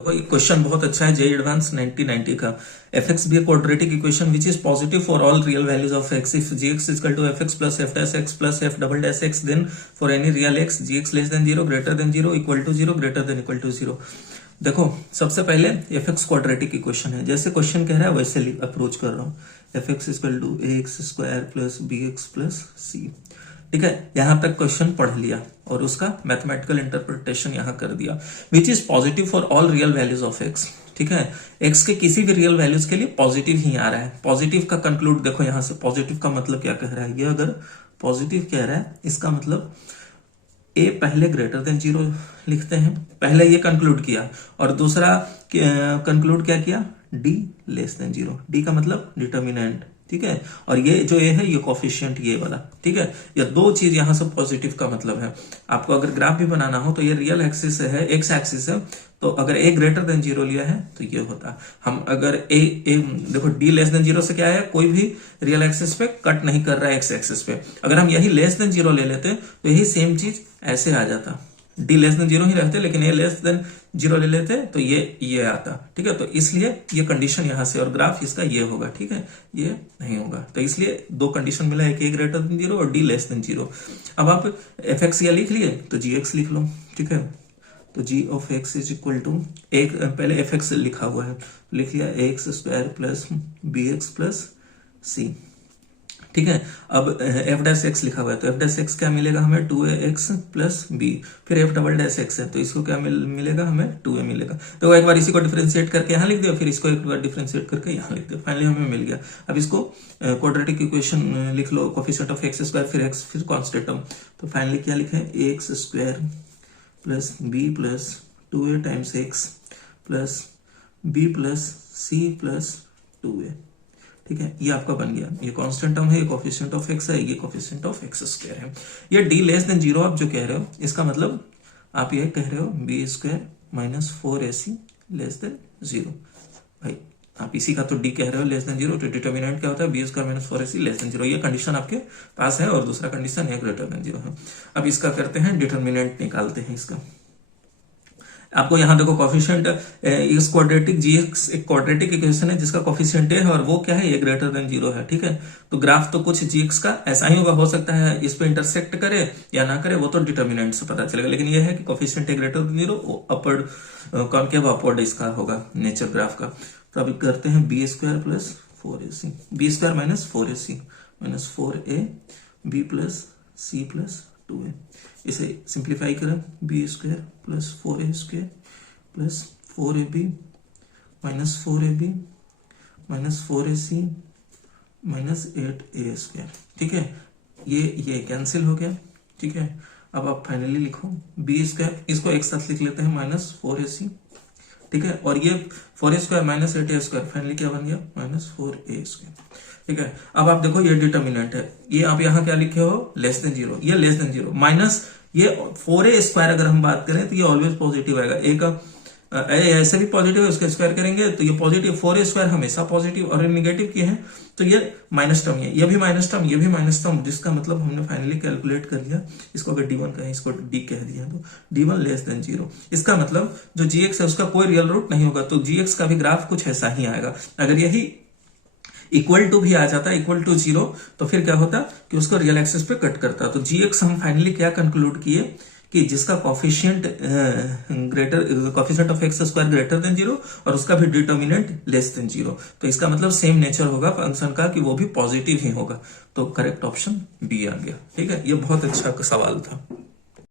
कोई क्वेश्चन बहुत अच्छा है जेई एडवांस 1990 का। F x b a quadratic equation which is positive for all real values of x if g x is equal to f x plus f dash x plus f double dash x then for any real x g x less than zero greater than zero equal to zero greater than equal to zero. देखो सबसे पहले f x quadratic equation है, जैसे question कह रहा है वैसे approach कर रहा हूँ। F x is equal to a x square plus b x plus c. ठीक है, यहां तक क्वेश्चन पढ़ लिया और उसका मैथमेटिकल इंटरप्रिटेशन यहां कर दिया। विच is positive for all real values of x. ठीक है, एक्स के किसी भी रियल वैल्यूज के लिए पॉजिटिव ही आ रहा है। पॉजिटिव का कंक्लूड देखो यहां से, पॉजिटिव का मतलब क्या कह रहा है, ये अगर पॉजिटिव कह रहा है इसका मतलब ए पहले ग्रेटर देन जीरो लिखते हैं, पहले ये कंक्लूड किया, और दूसरा कंक्लूड क्या किया, D less than zero. D का मतलब डिटर्मिनेंट। ठीक है, और ये जो ए है ये कोफिशिएंट ये वाला। ठीक है, ये दो चीज यहां से पॉजिटिव का मतलब है। आपको अगर ग्राफ भी बनाना हो तो ये रियल एक्सिस है, एक्स एक्सिस है, तो अगर ए ग्रेटर देन जीरो लिया है तो ये होता। हम अगर ए देखो डी लेस देन जीरो से क्या है, कोई भी रियल एक्सिस पे कट नहीं कर रहा है एक्स एक्सिस पे। अगर हम यही लेस देन जीरो ले लेते तो यही सेम चीज ऐसे आ जाता, डी लेस देन जीरो ही रहते, लेकिन ए लेस देन जीरो ले लेते तो ये आता। ठीक है, तो इसलिए ये कंडीशन यहां से, और ग्राफ इसका ये होगा। ठीक है, ये नहीं होगा, तो इसलिए दो कंडीशन मिला है, ए ग्रेटर देन जीरो और डी लेस देन जीरो। अब आप एफ एक्स या लिख लिए तो जी एक्स लिख लो। ठीक है, तो g of x is equal to एक, पहले एफ एक्स लिखा हुआ है, लिख लिया x square plus b x plus c. ठीक है, अब एफ डैश एक्स लिखा हुआ है, तो एफ डैश एक्स क्या मिलेगा हमें, 2ax प्लस बी। फिर एफ डबल डैश एक्स है तो इसको क्या मिलेगा हमें, 2a मिलेगा। तो एक बार इसी को डिफरेंशिएट करके यहाँ लिख दिया, फिर इसको एक बार डिफरेंशिएट करके यहाँ लिख दिया, फाइनली हमें मिल गया। अब इसको क्वाड्रेटिक इक्वेशन लिख लो, कोफिशिएंट ऑफ एक्स स्क्वायर फिर एक्स फिर कांस्टेंट टर्म, तो फाइनली क्या लिखे, x square plus b plus 2a times x plus b plus c plus 2a। ठीक है, ये आपका बन गया, ये कांस्टेंट टर्म है, ये कोफिशिएंट ऑफ एक्स है, ये कोफिशिएंट ऑफ एक्स स्क्वायर है। ये डी लेस देन जीरो आप जो कह रहे हो, इसका मतलब आप ये कह रहे हो b square minus 4ac less than zero. भाई आप इसी का तो डी कह रहे हो लेस देन जीरो, तो डिटर्मिनेंट क्या होता है, b square minus 4ac less than zero. ये कंडीशन आपके पास है, और दूसरा condition a greater than zero है। अब इसका करते हैं डिटर्मिनेंट निकालते हैं इसका। आपको यहां देखो कोफिशिएंट इस क्वाड्रेटिक जी एक्स एक क्वाड्रेटिक इक्वेशन है जिसका कोफिशिएंट है, और वो क्या है, ए ग्रेटर देन जीरो है। ठीक है, तो ग्राफ तो कुछ जी एक्स का ऐसा ही होगा, हो सकता है इस पे इंटरसेक्ट करे या ना करे, वो तो डिटर्मिनेंट से पता चलेगा, लेकिन ये है कि coefficient a greater than zero, upward concave upward इसका होगा नेचर ग्राफ का। तो अभी करते हैं b square plus 4ac, b square minus 4ac minus 4a b plus c plus 2a। इसे सिंप्लीफाई करें, b square plus 4a square plus 4ab minus 4ab minus 4ac minus 8a square. ठीक है, ये कैंसिल हो गया। ठीक है, अब आप फाइनली लिखो बी स्क्वायर, इसको एक साथ लिख लेते हैं, माइनस 4ac। ठीक है, और ये 4a square minus 8a square, finally क्या बन गया, माइनस 4a स्क्वायर। ठीक है, अब आप देखो ये डिटर्मिनेंट है, ये आप यहाँ क्या लिखे हो, लेस देन जीरो, ये लेस देन जीरो, माइनस ये 4a स्क्वायर अगर हम बात करें तो ये ऑलवेज पॉजिटिव आएगा। एक ऐसे भी पॉजिटिव है, उसका स्क्वायर करेंगे तो ये पॉजिटिव, 4a स्क्वायर हमेशा पॉजिटिव, और नेगेटिव की है तो ये माइनस टर्म है, ये भी माइनस टर्म, ये भी माइनस टर्म, जिसका मतलब हमने फाइनली कैलकुलेट कर लिया। इसको अगर d1 कहें, इसको d कह दिया, तो d1 लेस देन जीरो। इसका मतलब जो gx है उसका कोई रियल रूट नहीं होगा, तो gx का भी ग्राफ कुछ ऐसा ही आएगा। अगर यही इक्वल टू भी आ जाता, इक्वल टू जीरो, तो फिर क्या होता कि उसको रियल एक्सिस पे कट करता। तो gx हम फाइनली क्या कंक्लूड किए कि जिसका coefficient coefficient of x square greater than zero, और उसका भी डिटर्मिनेंट लेस देन जीरो, तो इसका मतलब सेम नेचर होगा फंक्शन का कि वो भी पॉजिटिव ही होगा। तो करेक्ट ऑप्शन बी आ गया। ठीक है, ये बहुत अच्छा सवाल था।